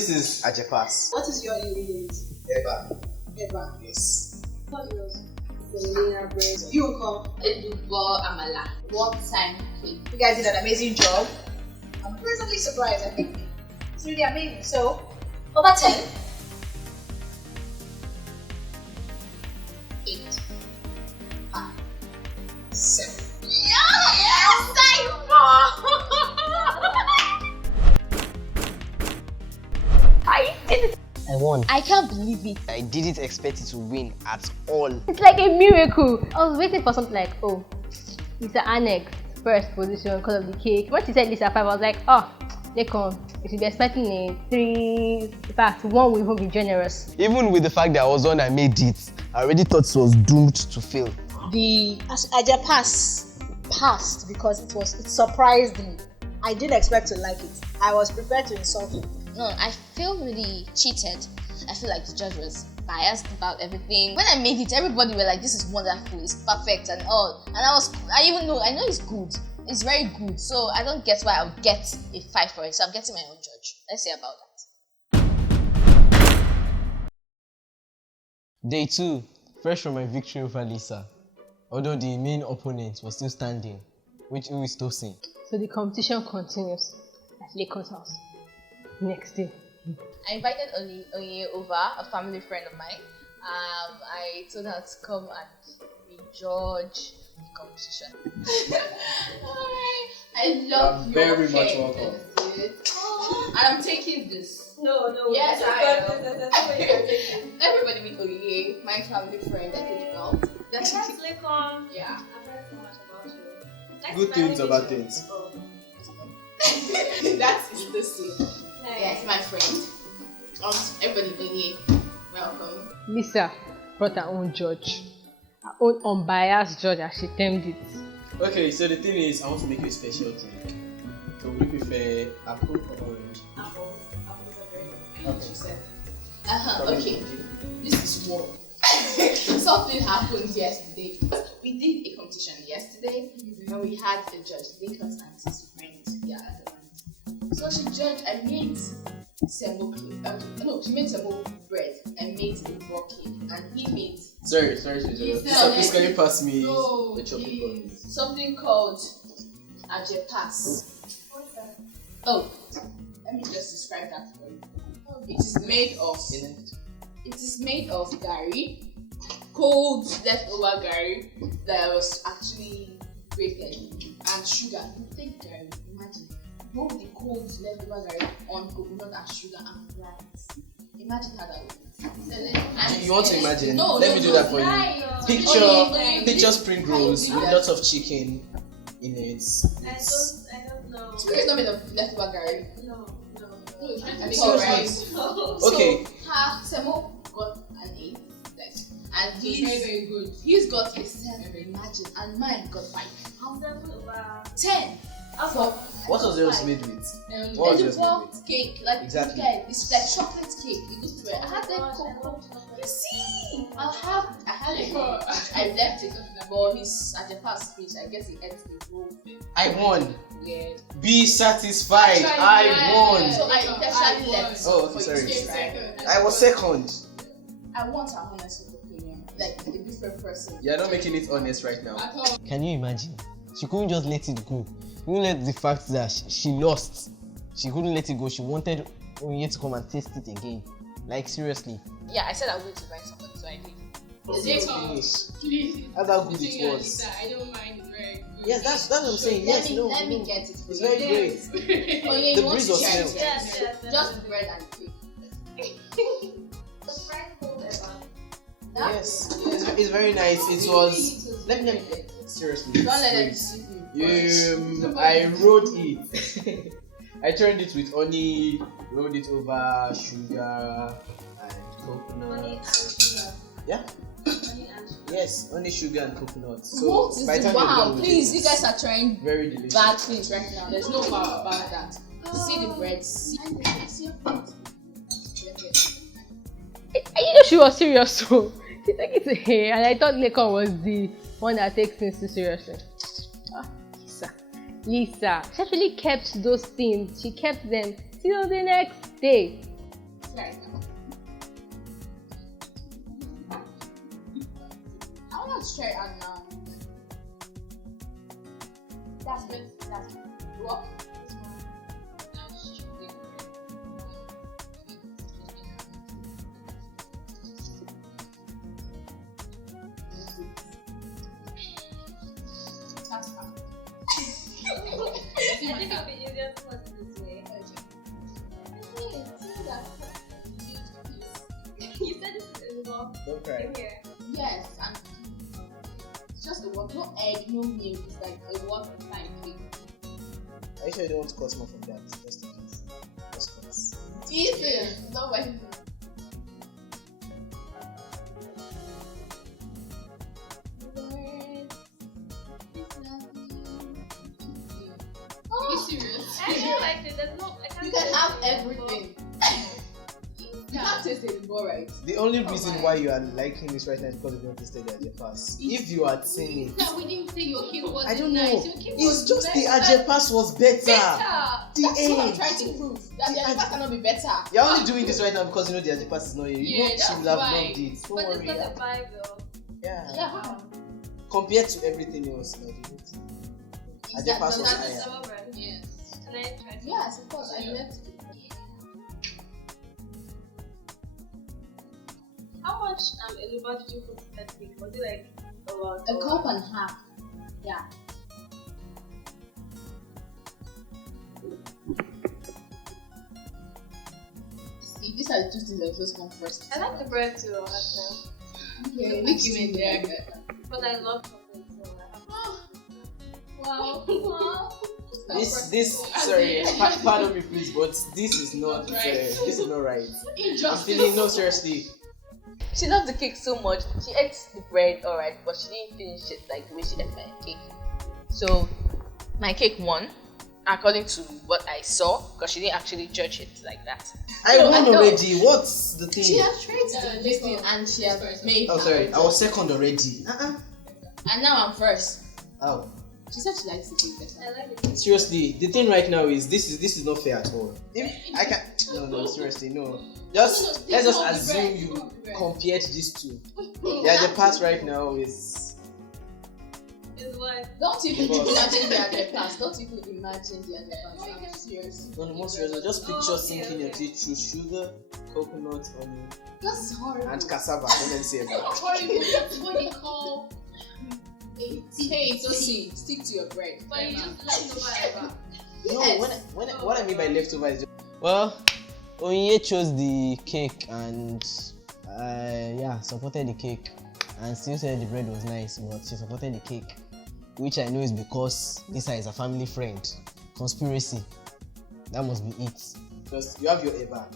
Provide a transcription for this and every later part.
this is Ajepas. What is your ingredient? Eba. Eba. Yes. What's yours? Selena bread. You call Edubo Amala. What time cake? You guys did an amazing job. I'm pleasantly surprised. I think it's really amazing. So, over 10. 8. 5. 7. Yes, I did it. I won. I can't believe it. I didn't expect it to win at all. It's like a miracle. I was waiting for something like, oh, Lisa Annex, first position because of the cake. When she said Lisa 5, I was like, oh, they come. You should be expecting a 3. In fact, 1 will even be generous. Even with the fact that I was the one that made it, I already thought it was doomed to fail. The Ajepas passed because it surprised me. I didn't expect to like it. I was prepared to insult it. No, I feel really cheated. I feel like the judge was biased about everything. When I made it, everybody were like, this is wonderful, it's perfect and all. And I know it's good. It's very good. So I don't get why I would get a 5 for it. So I'm getting my own judge. Let's see about that. Day 2, fresh from my victory over Lisa. Although the main opponent was still standing, who is Tosin. So the competition continues at Lakon's house. Next day. I invited Onye over, a family friend of mine. I told her to come and we judge the competition. I love your very much cake. welcome. And I'm taking this. No. Yes, I am. Everybody with Onye, my family friend, I take it out. That's Lekon. Yeah. I've heard so much about you. Good things about things. That is the same. Nice. Yes, my friend. Everybody Onye, welcome. Lisa brought her own judge. Her own unbiased judge, as she termed it. Okay, so the thing is, I want to make you a special drink. So we prefer apple or orange? Apples are very good. She said. Okay. This is war. Something happened yesterday. We did a competition yesterday and we had a judge, Lincoln's auntie's friend. Yeah, at the moment. So she judged. I made semo cake. No, she made semo bread. I made a raw cake, and he made. Sorry. So please can you pass me the chopping board, please? Something called Ajepas. What's that? Oh, let me just describe that for you. It is made of. It is made of gari, cold leftover gari that was actually grated, and sugar. You take gari, imagine, move the cold leftover gari on coconut and sugar and fry it. Imagine how that would be. You want to imagine? No, Let me do that for you. Picture spring rolls with lots of chicken in it. I don't know. Spring is not made of leftover gari. No. I mean, alright. Okay. So her semo got an 8, and he's very good. He's got a 7. Imagine, and mine got 5. How 10. Also, What was yours made with? What was yours made Edible with? cake, like Exactly. It's like chocolate cake. You just wear. I had that cocoa. You see, I had it. I left it for his at the past speech. I guess he ate the whole thing. I won. Yeah. Be satisfied. I won. So I intentionally left. Oh, okay, for sorry. you to try. I was second. I want her honest opinion, like a different person. You're not making it honest right now. Can you imagine? She couldn't just let it go. She couldn't let the fact that she lost. She couldn't let it go. She wanted Onye to come and taste it again. Like, seriously. Yeah, I said I was going to invite somebody, so I did. please. That's how good it was. I don't mind. It's very good. Yes, that's what I'm saying. Yes, Let me get it for It's you. very great. Oh yeah, The you want breeze to was try smelled. it? Yes. Just bread and cake. The friend told about. Yes, it's very nice. It was. Let me seriously. Don't let them it's deceive you. great. I rolled it. I turned it with honey, rolled it over sugar and Honey and coconut. sugar. Yeah. Honey and sugar. Yes, honey, sugar and coconut. What is by the the time you're wow? done with Please, it, you guys are trying very delicious. bad things right now. There's no power about that. See the bread. See your plate. You know she was serious, so she took it to her, and I thought Lekon was the one that takes things too seriously. Lisa. She actually kept those things. She kept them till the next day. Try it now. I want to try it out now. That's good. That's good. What? That's fine. I think it'll be easier to put it this way. You said this is involved Don't cry. in here. Yes, and it's just a one. No egg, no milk. It's like a one time thing. Are you sure you don't want to cut more from that? Just in case. Just cut. Jesus, no way. Are you serious? I feel like it. There's no. I can't You can taste have it. everything. You can't taste it anymore, right? The only reason why you are liking this right now is because you don't taste the ajepas. If you had seen it, No, we didn't say your cake was I don't nice. know. Your cake It's was just the better. ajepas was better. Better. The That's what I'm end. trying to prove. That the The other cannot be better. You're only doing this right now because you know the ajepas is not here. You Yeah, know she that's would have why. loved it. Don't But it's worry. not a vibe though. Yeah. Yeah. Compared to everything else, like, ajepas was that's higher. Summer bread. Yes. And I tried it. Yes, of course. I left. How much eluba did you put in that cake? Was it like a lot? A cup and a half. Yeah. See, these are the two things that first come first. I like the bread too, actually. Okay, make you in there. But I love chocolate, so I have. Wow. Sorry, pardon me please, but this is not, this is not right. I'm feeling, no, seriously. She loved the cake so much. She ate the bread, alright, but she didn't finish it like the way she ate my cake. So my cake won, according to what I saw, because she didn't actually judge it like that. I No, won I know. already. What's the thing? She has tried this thing and she has made. Oh, sorry, I was second already. And now I'm first. Oh, She said she likes the cake better. I like it. seriously, the thing right now is this is not fair at all. If I can, no, seriously, no. Just let's just assume you compared these two. Yeah, the part right now is. It's what? Don't even Because- imagine the other past. Don't even imagine the other past. I'm serious. No, more seriously, just picture Oh, okay, sinking your okay. teeth through sugar, coconut, onion, That's horrible. and cassava. Don't let me say about. horrible. That's what they call hey, so see, stick to your bread. But you just left over. No, what I mean by leftover is just, Well, Onye chose the cake and supported the cake and still said the bread was nice, but she supported the cake, which I know is because Lisa is a family friend. Conspiracy. That must be it. because you have your Eva.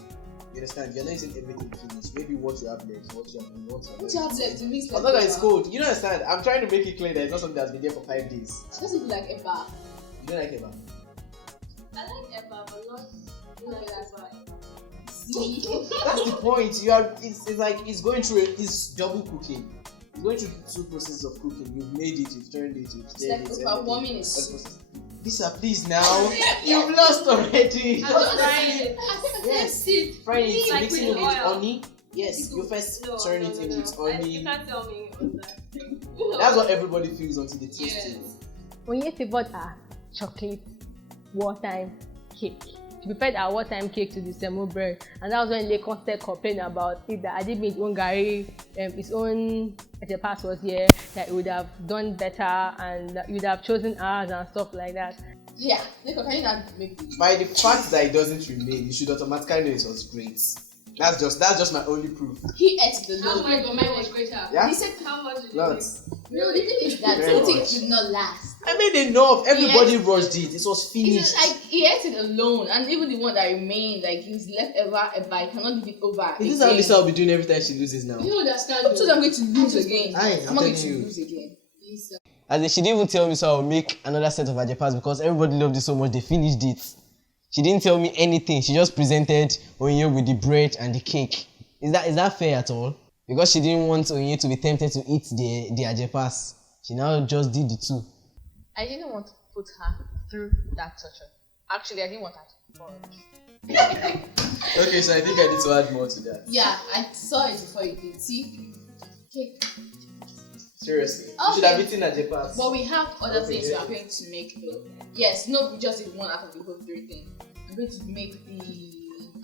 You understand? You're not using everything finished. Maybe what you have left, what you have What you have left to me? I'm not that it's cold. You don't understand. I'm trying to make it clear that it's not something that's been there for 5 days. She doesn't feel like a bar. You don't like Eva? I like Eba, but not like Eba. See? That's the point. You are. It's like it's going through. It's double cooking. It's going through 2 processes of cooking. You've made it. You've turned it. You've It's stirred like it. overwarming everything. is soup. Lisa, please now. You've lost already. I'm just trying it. Yes. Frying it, Like mixing with it with oil. honey. Yes, you first No, turn no, it no, in no. with You honey. can't tell me on that. That's what everybody feels until they taste Yes. it. When you favored a chocolate wartime cake, she prepared our wartime cake to the semo bread, and that was when they started complaining about it that I did his own gari, his own pass was here, that it would have done better and that you would have chosen ours and stuff like that. Yeah, Nico, can you not make it? By the fact that it doesn't remain, you should automatically know it was great. That's just my only proof. He ate the Oh load. my god, mine was greater. Yeah? He said, How much did you Lots. no, the thing is that Very something much. did not last. I made enough. Everybody Yes. rushed it. It was It's finished. like he ate it alone, and even the one that remained, like he's left a bite, cannot leave it over. Is this how Lisa will be doing every time she loses now? You understand? I'm told I'm going to lose again. Aye, I'm I'm not going telling to you. lose again. As in, she didn't even tell me, so I'll make another set of ajepas because everybody loved it so much they finished it. She didn't tell me anything. She just presented Onye with the bread and the cake. Is that fair at all? Because she didn't want Onye to be tempted to eat the ajepas. She now just did the two. I didn't want to put her through that torture. Actually, I didn't want that. Okay, so I think I need to add more to that. Yeah, I saw it before you did. See, cake. Seriously. You Okay. should have eaten at the past. But we have other Okay, things we yeah. are going to make though. Yes, no, we just did one out of the whole three things. I'm going to make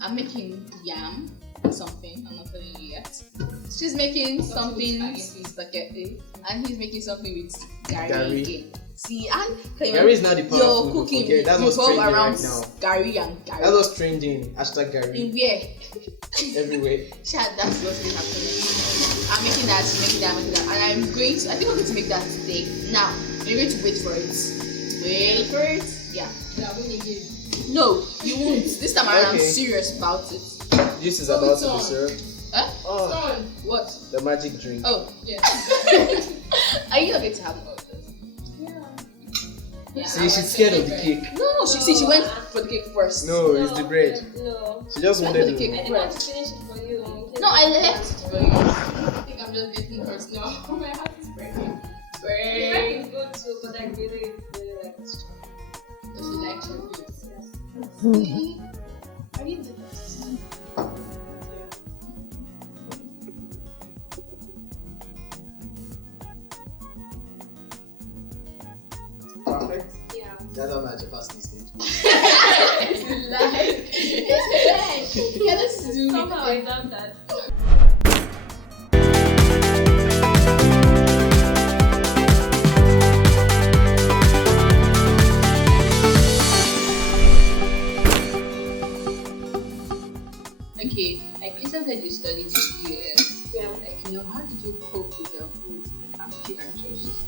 I'm making yam or something. I'm not telling you yet. She's making something spaghetti, and he's making something with gari Gari. again. See, and Gary is not the power your food. cooking Okay, that's what's revolve trending around right now. gari and gari. That's what's trending. Hashtag Gary In where? everywhere. Chad, that's what's been happening. I'm making that, and I'm going to. I think I'm going to make that today. Now, you're going to wait for it. Wait for it. Yeah. No, you won't. This time around, I'm Okay. serious about it. This is about to be served. Huh? Oh, What? the magic drink. Oh, yeah. Are you not going to have more of this? Yeah. See, she's scared of the cake. No, she went for the cake first. No, it's the bread. No. She just Went for wanted the cake I to. didn't want to first. finish it for you. No, I left it for you. I think I'm just getting hurt now. My heart is breaking. The bread is good too, but I really like this chocolate. Does she like chocolate? Yes. Are you the best? Perfect. Yeah. That's how much a past this stage. It's a lie. It's a lie. Yeah, let's do Somehow it. I done that. Okay, like Lisa said you studied in US. Yeah. Like, how did you cope with your food? How did you adjust?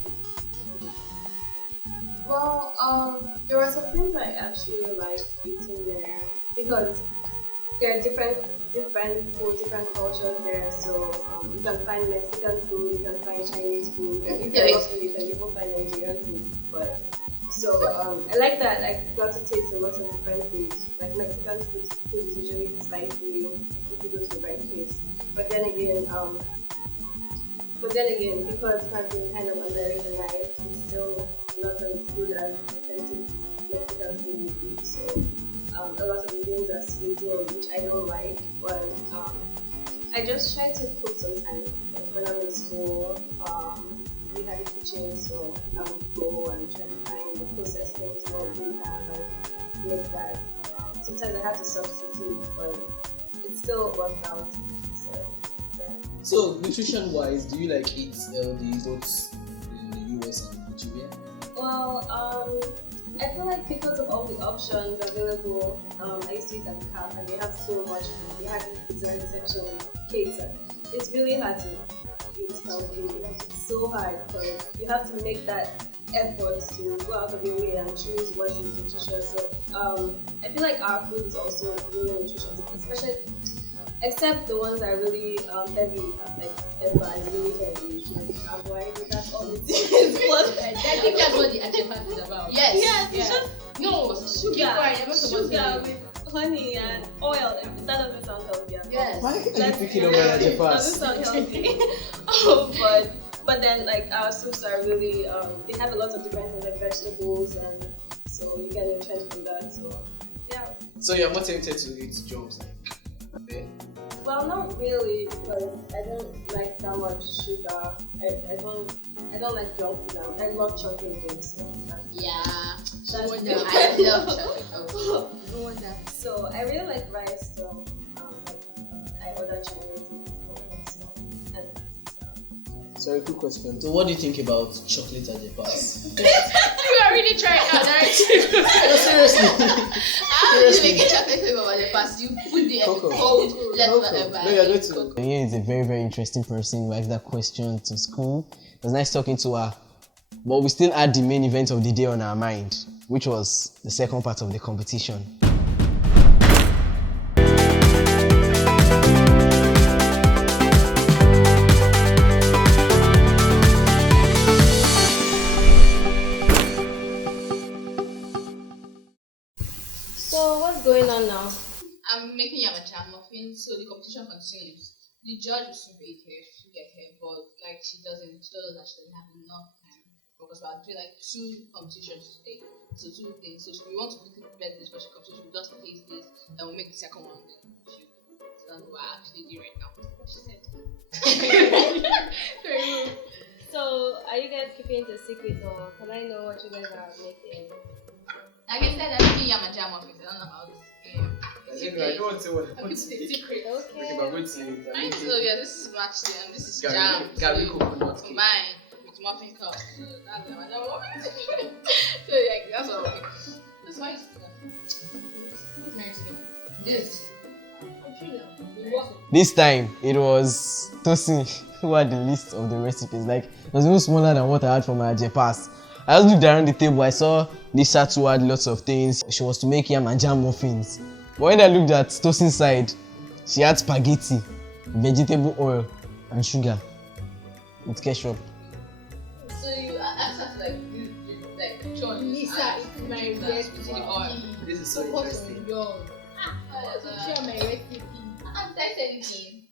Well, there were some things I actually liked eating there because there are different food, different cultures there. So you can find Mexican food, you can find Chinese food, and if you're lucky, you can even find Nigerian food. But so I like that I got to taste a lot of different foods. Like Mexican food is usually spicy if you go to the right place. But then again, because it has been kind of Americanized, it's still not as good as authentic Mexican food would be. So a lot of the things are sweetened, which I don't like. But I just try to cook sometimes. Like when I'm in school, we had a kitchen, so I would go and try to find the processed things what we have and make that. Sometimes I had to substitute, but it still worked out. So yeah. So, nutrition wise, do you like eat healthy both in the US and Nigeria? Well, I feel like because of all the options available, I used to eat at the CAF and they have so much food. They have this design section with cakes. And it's really hard to eat healthy. It's so hard because you have to make that effort to go out of your way and choose what is nutritious. So I feel like our food is also really nutritious, especially except the ones that are really heavy, like pepper and really heavy, like carbohydrate. That's all it is. Plus, I think that's what the achepa is about. Yes. yes, it's just No, sugar with honey and oil. That doesn't sound healthy at all. Yes. Why are you That's picking on my doesn't Japas? sound healthy. but then like our soups are really they have a lot of different things like vegetables and so you get nutrients from that. So yeah. So, you're more tempted to eat jobs like Well, not really because I don't like that much sugar. I don't like junk food. I love chocolate though. So Yeah. that's I love chocolate. Oh, no wonder. So I really like rice though. I order Chinese food. Sorry, quick question. So, what do you think about chocolate at the past? You are really trying out, aren't you? No, seriously. How do you make a chocolate flavor over the past? You put the Cocoa. cold, let Cocoa. whatever. No, you're going to. Ian is a very, very interesting person. We asked that question to school. It was nice talking to her. But we still had the main event of the day on our mind, which was the second part of the competition. So what's going on now? I'm making yamacha muffin, so the competition continues. The judge will soon be here, she'll get here, but like she doesn't have enough time. because we are doing like 2 competitions today. So 2 things. So we want to quickly prepare this first competition. We just taste this, and we'll make the second one. Then she, so that's what we're actually doing right now. She said. So, are you guys keeping it a secret, or can I know what you guys are making? Like I said, I'm making yam and jam muffins. I don't know how this. I don't want to say what I'm keeping it secret. Okay, but wait till you. Mine is yeah, this is matched and this is Gary, jam. Gary so coconut cake. combined with muffin cup. So that's what I don't want. So like that's what I'm making. That's why it's who's married to me? This. This time it was Tosin who had the list of the recipes. Like it was even smaller than what I had for my pass. I just looked around the table. I saw Lisa too had lots of things. She was to make yam and jam muffins. But when I looked at Tosin's side, she had spaghetti, vegetable oil, and sugar with ketchup. So you asked like this, like John. Lisa is my recipe. This is so interesting. Share my recipe. I'm anything.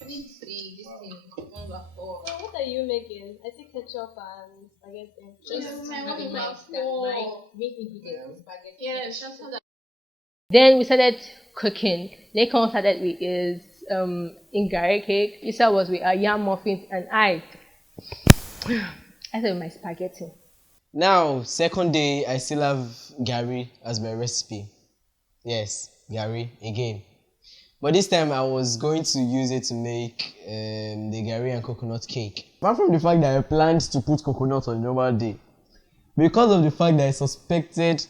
This thing. Number 4. So what are you making? I see ketchup and spaghetti. Just my my main ingredient is spaghetti. yeah, just so that. Then we started cooking. Lekon started with his ingari cake. Lisa was with her yam muffins, and I started with my spaghetti. Now, second day, I still have Gary as my recipe. Yes, Gary again. But this time I was going to use it to make the Gary and coconut cake. Apart from the fact that I planned to put coconut on a normal day, because of the fact that I suspected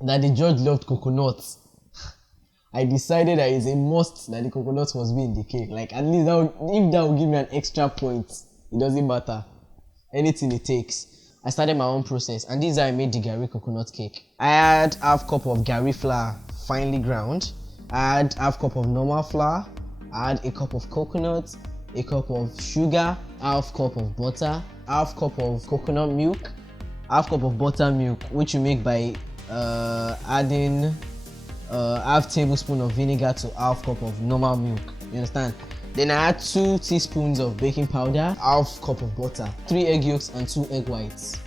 that the judge loved coconut, I decided that it's a must that the coconut must be in the cake. Like at least if that would give me an extra point, it doesn't matter. Anything it takes. I started my own process, and this is how I made the Gary coconut cake. I had half cup of Gary flour, finely ground. I had half cup of normal flour. I had a cup of coconut, a cup of sugar, half cup of butter, half cup of coconut milk, half cup of buttermilk, which you make by adding half tablespoon of vinegar to half cup of normal milk. You understand? Then I add 2 teaspoons of baking powder, half cup of butter, 3 egg yolks and 2 egg whites.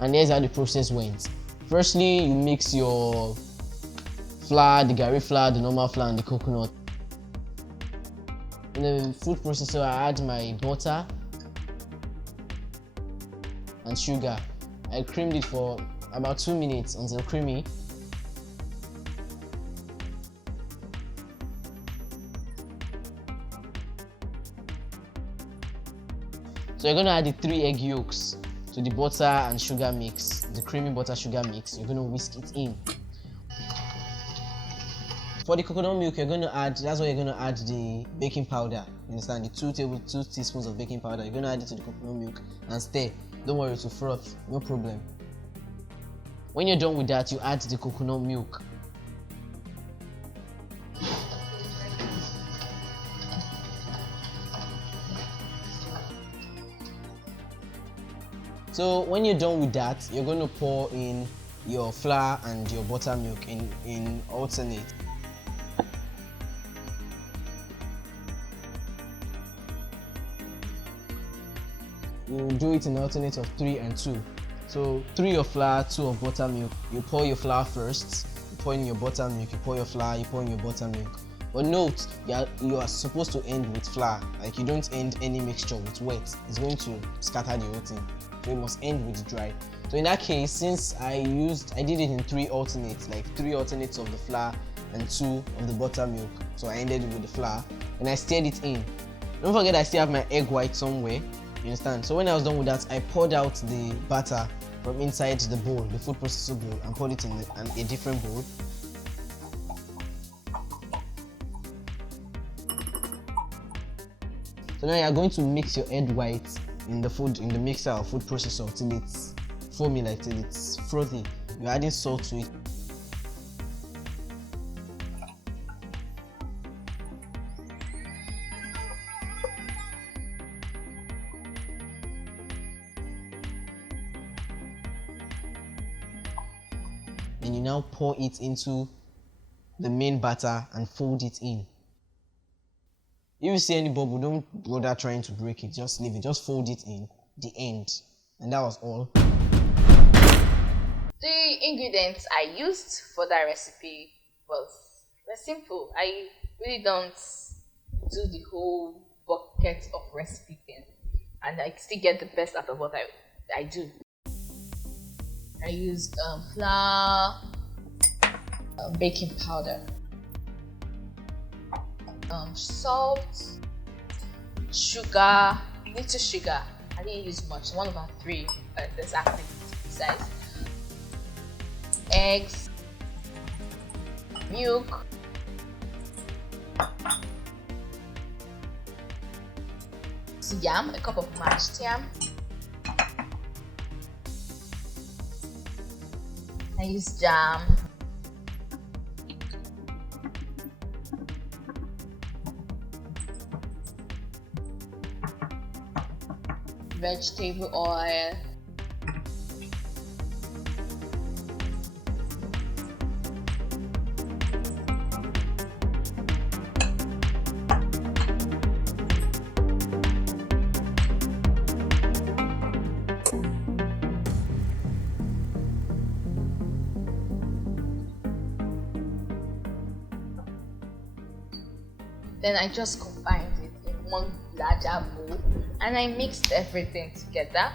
And here's how the process went. Firstly, you mix your flour, the Gary flour, the normal flour, and the coconut. In the food processor, I add my butter and sugar. I creamed it for about 2 minutes until creamy. So you're going to add the 3 egg yolks to the butter and sugar mix, the creamy butter sugar mix. You're going to whisk it in. For the coconut milk, you're going to add, that's where you're going to add the baking powder. You understand? The 2 teaspoons of baking powder. You're going to add it to the coconut milk and stir. Don't worry, to froth, no problem. When you're done with that, you add the coconut milk. So when you're done with that, you're going to pour in your flour and your buttermilk in alternate. You do it in alternate of 3 and 2. So 3 of flour, 2 of buttermilk. You pour your flour first, you pour in your buttermilk, you pour your flour, you pour in your buttermilk. But note, you are supposed to end with flour. Like you don't end any mixture with wet. It's going to scatter the whole thing. So you must end with dry. So in that case, since I did it in 3 alternates, like 3 alternates of the flour and 2 of the buttermilk. So I ended it with the flour and I stirred it in. Don't forget I still have my egg white somewhere. You understand? So when I was done with that, I poured out the batter from inside the bowl, the food processor bowl, and poured it in a different bowl. So now you are going to mix your egg white in the mixer or food processor till it's foamy, like till it's frothy. You're adding salt to it. Then you now pour it into the main batter and fold it in. If you see any bubble, don't bother trying to break it. Just leave it. Just fold it in the end. and that was all. The ingredients I used for that recipe were simple. I really don't do the whole bucket of recipe thing, and I still get the best out of what I do. I used flour, baking powder, salt, sugar, little sugar. I didn't use much, 1/3 exactly size. Eggs, milk, yam, a cup of mashed yam. I use jam, vegetable oil, then I just combined it in one larger bowl and I mixed everything together.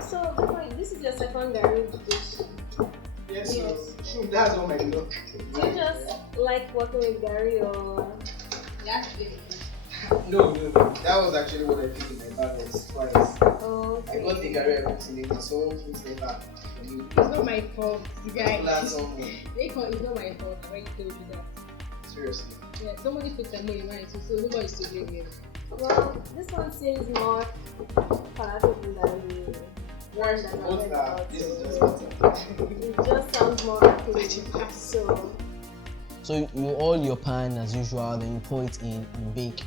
So, wait, this is your second Gary dish. Yes, so that's all my luck. Do you just like working with Gary or? No. That was actually what I picked in my bag twice. Oh, I got the Gary everything in its own fruit flavor. It's not my fault, you guys. It's not my fault. I already told you that. seriously. Yeah, somebody put some money in mine too, so nobody's to blame here. well, this one seems more palatable than the one that I Both went are. about. This is So just better. it just sounds more appealing. So you oil your pan as usual, then you pour it in and bake.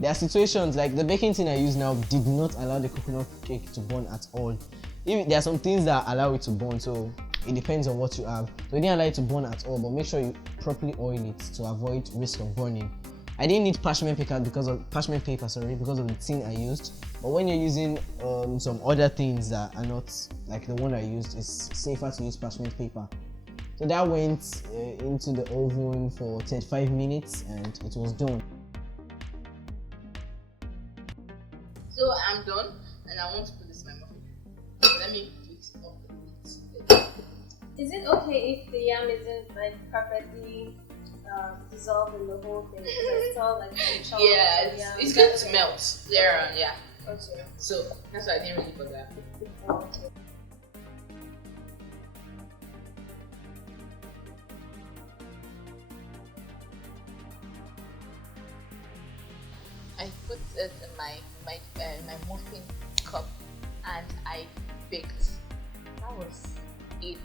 There are situations like the baking tin I use now did not allow the coconut cake to burn at all. There are some things that allow it to burn, so it depends on what you have. So it didn't allow it to burn at all, but make sure you properly oil it to avoid risk of burning. I didn't need parchment paper because of the tin I used. But when you're using some other things that are not like the one I used, it's safer to use parchment paper. So that went into the oven for 35 minutes and it was done. So I'm done and I want to put this in my muffin. So let me mix it up a bit. Is it okay if the yam isn't like perfectly dissolved in the whole thing? Because I saw like some chunks Yeah, of yam. it's going to melt later on, yeah. Okay. So that's why I didn't really bother. Okay. I put it in my muffin cup and I baked. That was it.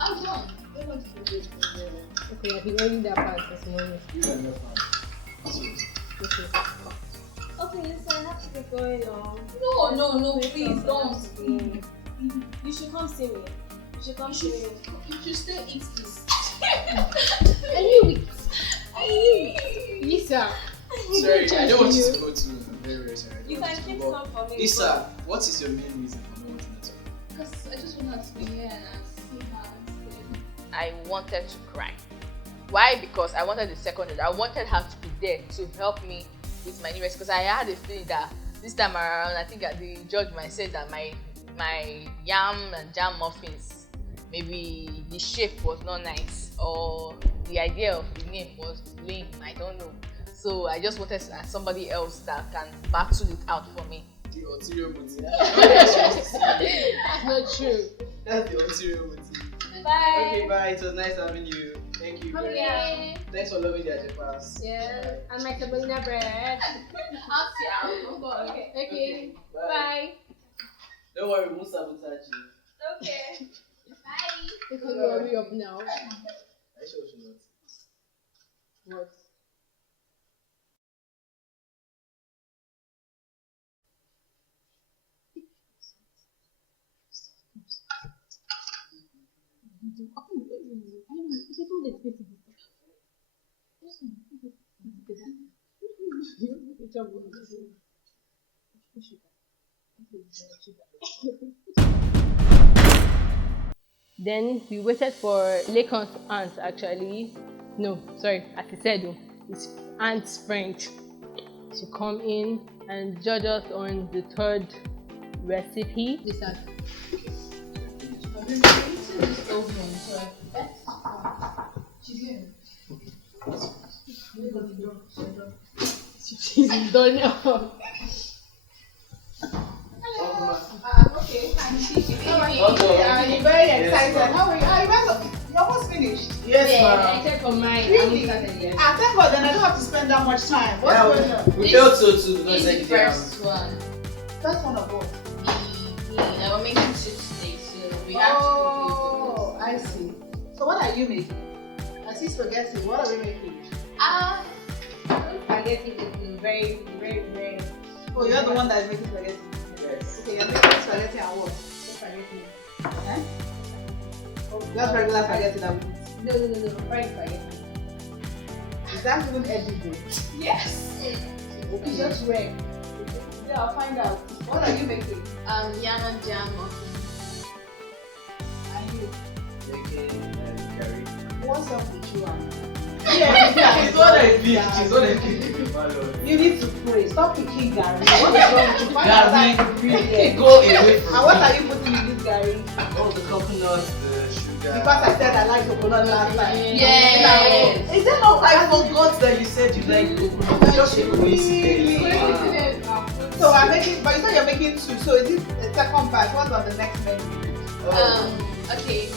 I'm done. Okay, I've been earning that part this morning. These are enough now. Okay, Lisa, I have to get going now. No, please don't. You should come see me. You should come see me. You should still eat this. I knew it. Lisa. Sorry, I don't want you to go to. I'm very sorry. I don't You want can to keep go. some for me. Lisa, what is your main reason for not wanting to talk? Because I just want her to be here and see her and say. I wanted to cry. Why? Because I wanted the second judge. I wanted her to be there to help me with my new recipe. Because I had a feeling that this time around, I think that the judge might say that my yam and jam muffins, maybe the shape was not nice or the idea of the name was lame. I don't know. So I just wanted somebody else that can battle it out for me. The ulterior motive. That's not true. That's the ulterior motive. Bye. Okay, bye. It was nice having you. Thank you very much. Thanks for loving the Ajepas. Yeah, and my semolina bread. I'll see her. Okay. Okay, Bye. bye. Don't worry, we won't sabotage you. Okay. Bye. You can hurry up now. I sure should not. What? Then we waited for Lacon's aunt actually. No, sorry, as he said, his aunt's friend to come in and judge us on the third recipe. She's done now. Okay, I'm very excited. How are you? You guys, you're almost finished. Yes, ma'am. Except for mine. Really? Thank Thank God, then I don't have to spend that much time. What's Yeah, going on? we failed to do This is the first one. First one of all. I will make it soup today, so we have to Oh, I see. So what are you making? I see spaghetti. What are we making? Spaghetti is very, very, very. Oh, you're the one that is making spaghetti. Yes. Okay, you're making spaghetti and what? Spaghetti. Eh? Just regular spaghetti that we eat. No, fried spaghetti. Is that even edible? Yes. Okay, just wait. Yeah, I'll find out. What are you making? Yam and jam muffins. And you? Making curry. What's up with you? She's what I pick. She's what I pick. You need to pray. Stop picking Gary. What is wrong with you? Find out Gary. that ingredient. Go away from And what are you putting in this Gary? all the coconut, the sugar. Because I said I like coconut last time. Yes. Is that not I forgot that you said you like coconut. It's just a coincidence. So I'm making, but you said you're making two. So is it a second batch? What's on the next menu? Okay.